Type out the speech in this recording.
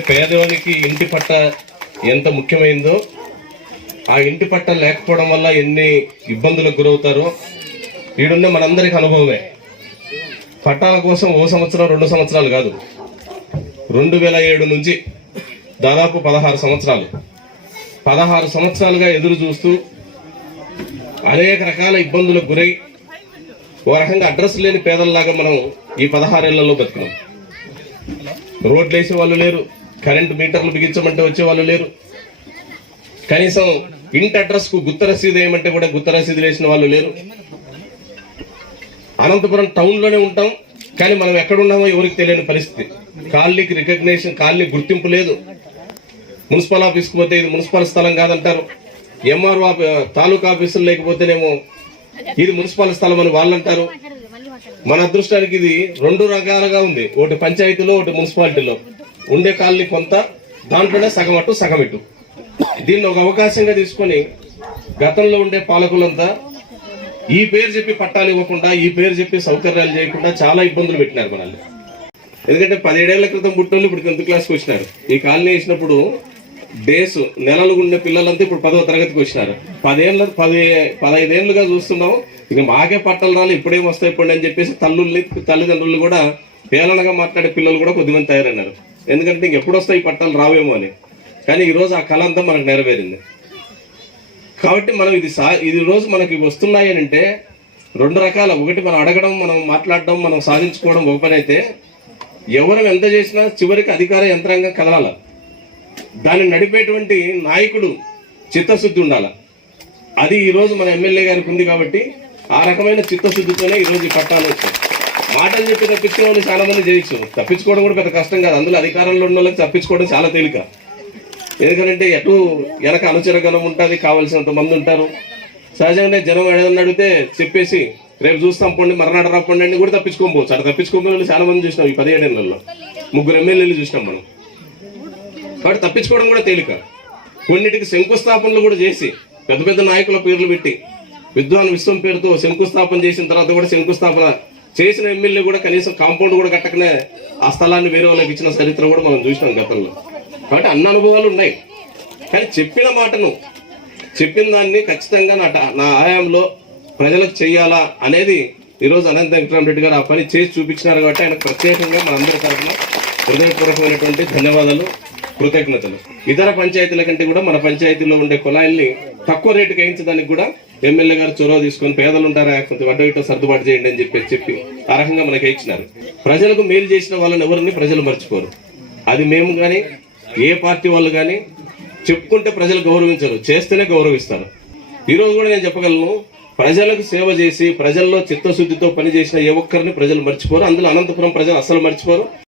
పేదవానికి ఇంటి పట్ట ఎంత ముఖ్యమైందో ఆ ఇంటి పట్ట లేకపోవడం వల్ల ఎన్ని ఇబ్బందులకు గురవుతారో ఈడున్న మనందరికి అనుభవమే. పట్టాల కోసం ఓ సంవత్సరం రెండు సంవత్సరాలు కాదు. రెండు వేల ఏడు నుంచి దాదాపు పదహారు సంవత్సరాలు. పదహారు సంవత్సరాలుగా ఎదురు చూస్తూ అనేక రకాల ఇబ్బందులకు గురై ఓ రకంగా అడ్రస్ లేని పేదల్లాగా మనం ఈ పదహారేళ్ళలో బతికినాం రోడ్లు వేసే వాళ్ళు లేరు. కరెంటు మీటర్లు బిగించమంటే వచ్చే వాళ్ళు లేరు. కనీసం ఇంటి అడ్రస్కు గుత్త రసీదు వేయమంటే కూడా గుత్త రసీదు వేసిన వాళ్ళు లేరు. అనంతపురం టౌన్లోనే ఉంటాం కానీ మనం ఎక్కడున్నామో ఎవరికి తెలియని పరిస్థితి. కాలనీకి రికగ్నేషన్ కాలనీ గుర్తింపు లేదు. మున్సిపల్ ఆఫీస్కి పోతే ఇది మున్సిపల్ స్థలం కాదంటారు. ఎంఆర్ఓ తాలూకా ఆఫీసులు లేకపోతేనేమో ఇది మున్సిపల్ స్థలం అని వాళ్ళు అంటారు మన అదృష్టానికి ఇది రెండు రకాలుగా ఉంది. ఒకటి పంచాయతీలో ఒకటి మున్సిపాలిటీలో. ఉండే కాలనీ కొంత దాంట్లోనే సగం అటు సగం ఇటు. దీన్ని ఒక అవకాశంగా తీసుకొని గతంలో ఉండే పాలకులంతా ఈ పేరు చెప్పి పట్టాలు ఇవ్వకుండా ఈ పేరు చెప్పి సౌకర్యాలు చేయకుండా చాలా ఇబ్బందులు పెట్టినారు మనల్ని. ఎందుకంటే పదిహేడేళ్ళ క్రితం పుట్టోళ్ళు ఇప్పుడు టెన్త్ క్లాస్కి వచ్చినారు. ఈ కాలనీ వేసినప్పుడు డేస్ నెలలు ఉండే పిల్లలంతా ఇప్పుడు పదవ తరగతికి వచ్చినారు. పదేళ్ళ పది పదహైదేళ్ళుగా చూస్తున్నాం ఇక మాకే పట్టలు రాలి ఇప్పుడేం వస్తాయి ఇప్పుడు అని చెప్పేసి తల్లుల్ని తల్లిదండ్రులు కూడా పేలనగా మాట్లాడే పిల్లలు కూడా కొద్దిమంది తయారైనారు. ఎందుకంటే ఇంక ఎప్పుడు వస్తాయి ఈ పట్టాలు రావేమో అని. కానీ ఈరోజు ఆ కళ అంతా మనకు నెరవేరింది. కాబట్టి మనం ఇది సా ఇది రోజు మనకి వస్తున్నాయి అని అంటే రెండు రకాల ఒకటి మనం అడగడం మనం మాట్లాడడం మనం సాధించుకోవడం ఒక పని అయితే ఎవరు ఎంత చేసినా చివరికి అధికార యంత్రాంగం కదలాల దాన్ని నడిపేటువంటి నాయకుడు చిత్తశుద్ధి ఉండాల. అది ఈరోజు మన ఎమ్మెల్యే గారికి ఉంది కాబట్టి ఆ రకమైన చిత్తశుద్ధితోనే ఈరోజు ఈ పట్టాలు వచ్చాయి. మాటలు చెప్పి తప్పించుకునే వాళ్ళు చాలా మంది చేయొచ్చు తప్పించుకోవడం కూడా పెద్ద కష్టం కాదు. అందులో అధికారంలో ఉన్న వాళ్ళకి తప్పించుకోవడం చాలా తేలిక. ఎందుకంటే ఎటు వెనక అనుచరగణం ఉంటుంది కావలసినంత మంది ఉంటారు. సహజంగానే జనం ఏదైనా అడిగితే చెప్పేసి రేపు చూస్తాం పండి మర్నాడు రాపండి అని కూడా తప్పించుకోకపోవచ్చు అక్కడ తప్పించుకోకపోయిన వాళ్ళు చాలా మంది చూసినాం ఈ పదిహేడేళ్ళలో ముగ్గురు ఎమ్మెల్యేలు చూసినాం మనం. కాబట్టి తప్పించుకోవడం కూడా తేలిక. కొన్నిటికి శంకుస్థాపనలు కూడా చేసి పెద్ద పెద్ద నాయకుల పేర్లు పెట్టి విద్వాన్ విశ్వం పేరుతో శంకుస్థాపన చేసిన తర్వాత కూడా శంకుస్థాపన చేసిన ఎమ్మెల్యే కూడా కనీసం కాంపౌండ్ కూడా కట్టకనే ఆ స్థలాన్ని వేరే వాళ్ళకి ఇచ్చిన చరిత్ర కూడా మనం చూసినాం గతంలో. కాబట్టి అన్న అనుభవాలు ఉన్నాయి. కానీ చెప్పిన మాటను చెప్పిన దాన్ని ఖచ్చితంగా నా నా ఆయాంలో ప్రజలకు చేయాలా అనేది ఈరోజు అనంత వెంకటరామరెడ్డి గారు ఆ పని చేసి చూపించినారు కాబట్టి ఆయన ప్రత్యేకంగా మనందరి తరఫున హృదయపూర్వకమైనటువంటి ధన్యవాదాలు కృతజ్ఞతలు. ఇతర పంచాయతీల కంటే కూడా మన పంచాయతీలో ఉండే కుళాయిల్ని తక్కువ రేటుకి వేయించడానికి కూడా ఎమ్మెల్యే గారు చొరవ తీసుకొని పేదలు ఉంటారా? కొంత వడ్డ సర్దుబాటు చేయండి అని చెప్పి చెప్పి ఆ రకంగా మనకి ఇచ్చినారు. ప్రజలకు మేలు చేసిన వాళ్ళని ఎవరిని ప్రజలు మర్చిపోరు. అది మేము కానీ ఏ పార్టీ వాళ్ళు కానీ చెప్పుకుంటే ప్రజలు గౌరవించరు చేస్తేనే గౌరవిస్తారు. ఈ రోజు కూడా నేను చెప్పగలను ప్రజలకు సేవ చేసి ప్రజల్లో చిత్తశుద్ధితో పనిచేసిన ఏ ఒక్కరిని ప్రజలు మర్చిపోరు. అందులో అనంతపురం ప్రజలు అస్సలు మర్చిపోరు.